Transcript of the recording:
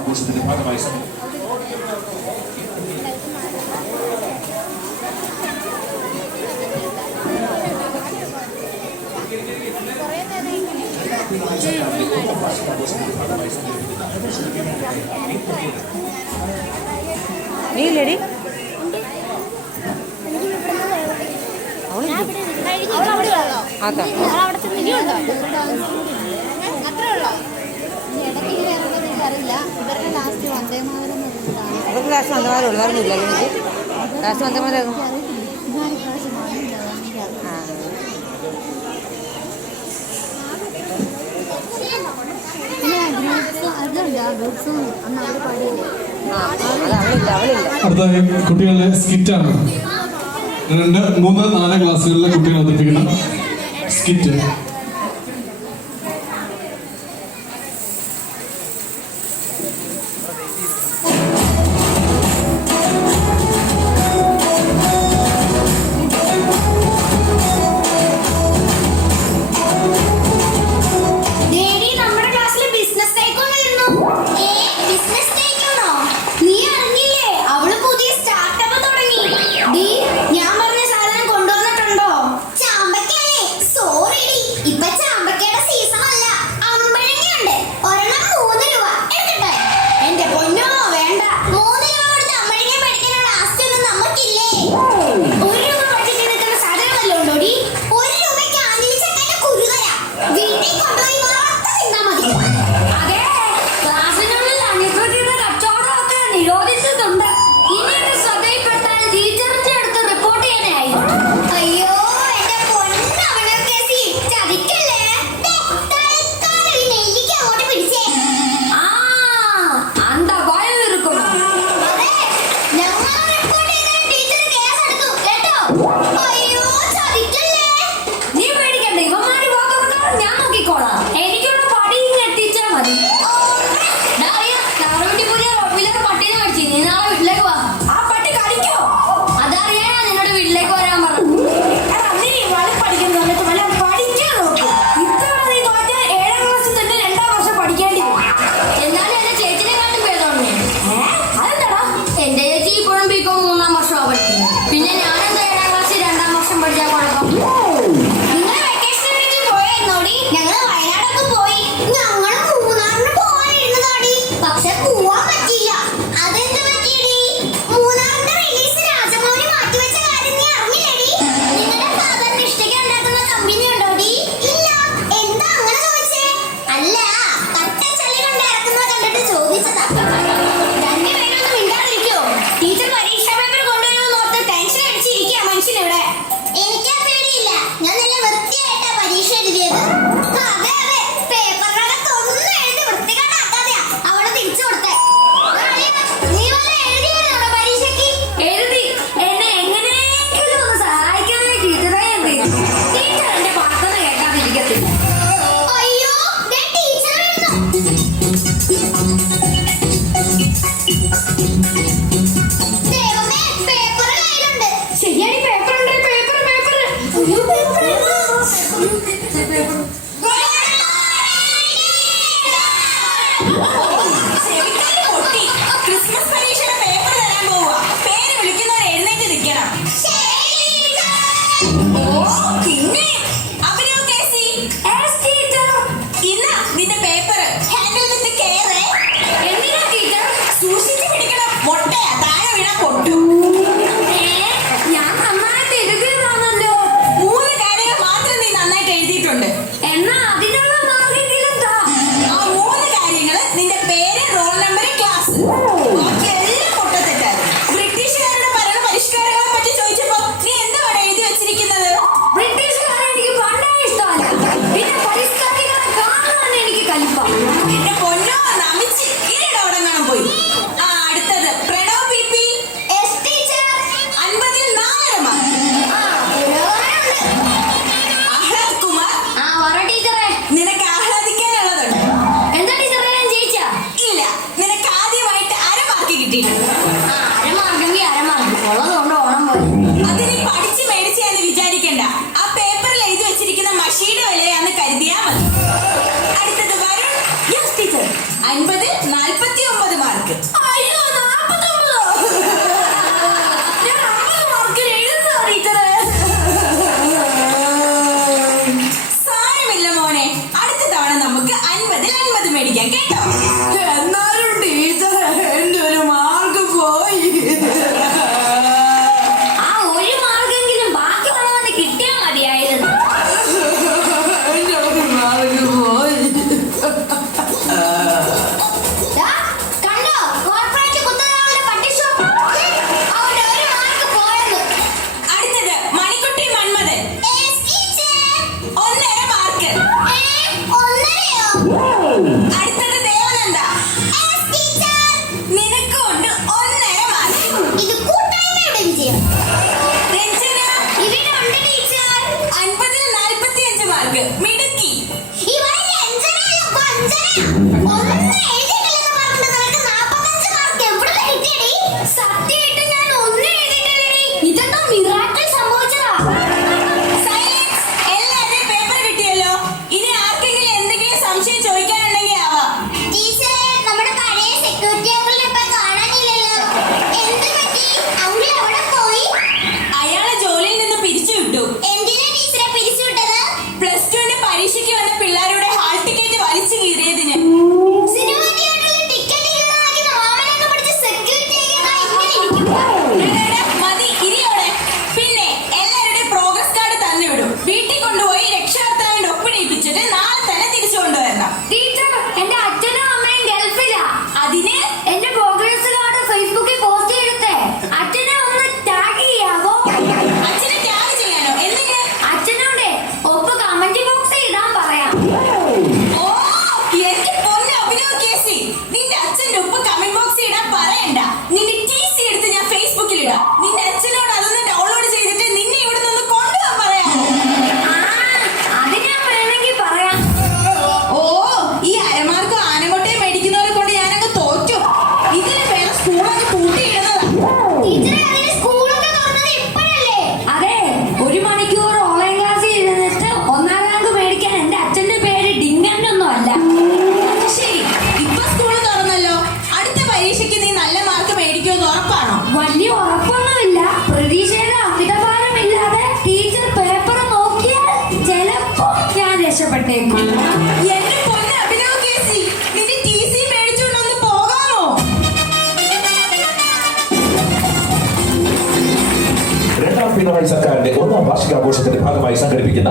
ആഘോഷത്തിന്റെ ഭാഗമായി നീ ലാസ്റ്റ് വന്നമാരുള്ളൂ പറഞ്ഞില്ല എനിക്ക് ലാസ്റ്റ് വന്നമാരാകും. അടുത്ത കുട്ടികളുടെ സ്കിറ്റാണ്. 2, 3, 4 ക്ലാസ്സുകളിലെ കുട്ടികൾ അവതരിപ്പിക്കുന്ന സ്കിറ്റ്. ബ്രിട്ടീഷുകാരുടെ പരിഷ്കാരങ്ങളെ പറ്റി ചോദിച്ചപ്പോ നീ എന്താ എഴുതി വെച്ചിരിക്കുന്നത്? ബ്രിട്ടീഷുകാരുടെ മാർക്ക്. മിടുക്കി. സത്യമായിട്ട് ഞാൻ ഒന്നും എഴുതിയിട്ടില്ലടി. ഇതെന്തോ മിറാക്കിൾ സംഭവിച്ചതാ. സൈലൻസ്. എല്ലാവരുടെയും പേപ്പർ കിട്ടിയല്ലോ. ഇനി ആർക്കെങ്കിലും എന്തെങ്കിലും സംശയം ചോദിക്കാനുണ്ടെങ്കിൽ ആവാം. നമ്മുടെ പഴയ സെക്യൂരിറ്റി അങ്കിളിനെ ഇപ്പൊ കാണാനില്ലല്ലോ. എന്ത് പറ്റി? അങ്കിൾ എവിടെ പോയി? അയാളെ ജോലിയിൽ നിന്ന് പിരിച്ചു വിട്ടു. എന്തിനാ ടീച്ചറെ പിരിച്ചുവിട്ടത്? +2 പിരീക്ഷയ്ക്ക് വന്ന പിള്ളേരുടെ ഹാൾ ടിക്കറ്റ് വലിച്ചു കീറിയതിന്. സിനിമ തിയേറ്ററിൽ ടിക്കറ്റ് ഇല്ലാതെ വാങ്ങിക്കുന്ന മാമനെയൊക്കെ പിടിച്ച് സെക്യൂരിറ്റി ഇങ്ങനെ ഇരിക്കും. മതി ഇരിയോടെ. പിന്നെ എല്ലാവരുടെയും പ്രോഗ്രസ് കാർഡ് തന്നുവിടും. വീട്ടിൽ കൊണ്ടുപോയി രക്ഷകർത്താവിന്റെ ഒപ്പിടിപ്പിച്ചിട്ട് നാളെ തന്നെ തിരിച്ചു കൊണ്ടുവരണം. ടീച്ചർ, എന്റെ അച്ഛനും അമ്മയും ഗൾഫിലാ. അതിന് എന്റെ പ്രോഗ്രസ് കാർഡ് ഫേസ്ബുക്കിൽ പോസ്റ്റ് ചെയ്തിട്ടേ. അച്ഛനെ ഒന്ന് ടാഗ് ചെയ്യാവോ? അച്ഛനെ ത്യാഗം ചെയ്യാനോ? എന്തിന്? അച്ഛനോടെ ഒപ്പ് കമന്റ് ബോക്സിൽ ഇടാൻ പറയാം. ഓ, എന്റെ പൊന്നു അഭിനവ് കേസി, നിന്റെ അച്ഛന്റെ ഉപ്പ് കമന്റ് ബോക്സിൽ ഇടാൻ പറയണ്ട. നിന്റെ TC എടുത്ത് ഞാൻ ഫേസ്ബുക്കിൽ ഇടാം. നിന്റെ അച്ഛനോട് അതൊന്ന് ഡൗൺലോഡ് ചെയ്തിട്ട് നിന്നെ ഇവിടെ നിന്ന് കൊണ്ടുപോകാൻ പറയാം. അത് ഞാൻ വേണമെങ്കിൽ പറയാം. ഓ, ഈ അരമാർക്കും ആനമുട്ടയും മേടിക്കുന്നവരെ കൊണ്ട് ഞാനങ്ങ് തോറ്റു. ഇതിന് വേണം സ്കൂളൊക്കെ പൂട്ടിയിടുന്നതാ. ടീച്ചറെ, അതിന് സ്കൂളൊക്കെ തുറന്നത് ഇപ്പോഴല്ലേ? അതെ, 1 മണിക്കൂർ ഓൺലൈൻ ക്ലാസ്സിൽ ഇരുന്നിട്ട് 1ാം റാങ്ക് മേടിക്കാൻ എന്റെ അച്ഛന്റെ പേര് ഡിങ്ങനൊന്നും അല്ല. ശരി, ഇപ്പൊ സ്കൂൾ തുറന്നല്ലോ. അടുത്ത പരീക്ഷയ്ക്ക് നീ നല്ല മാർക്ക് മേടിക്കുമെന്ന് ഉറപ്പാണോ? വലിയ ഉറപ്പൊന്നുമില്ല. പ്രതീക്ഷയുടെ അമിതഭാരമില്ലാതെ ടീച്ചർ പേപ്പർ നോക്കിയാൽ ചിലപ്പോ ഞാൻ രക്ഷപ്പെട്ടേക്കും. എന്റെ പൊന്ന് അഭിനവ് കേസി, നിന്റെ TC മേടിച്ചുകൊണ്ടൊന്ന് പോകാമോ? രണ്ടാം പിണറായി സർക്കാരിന്റെ 1ാം വാർഷികാഘോഷത്തിന്റെ ഭാഗമായി സംഘടിപ്പിക്കുന്ന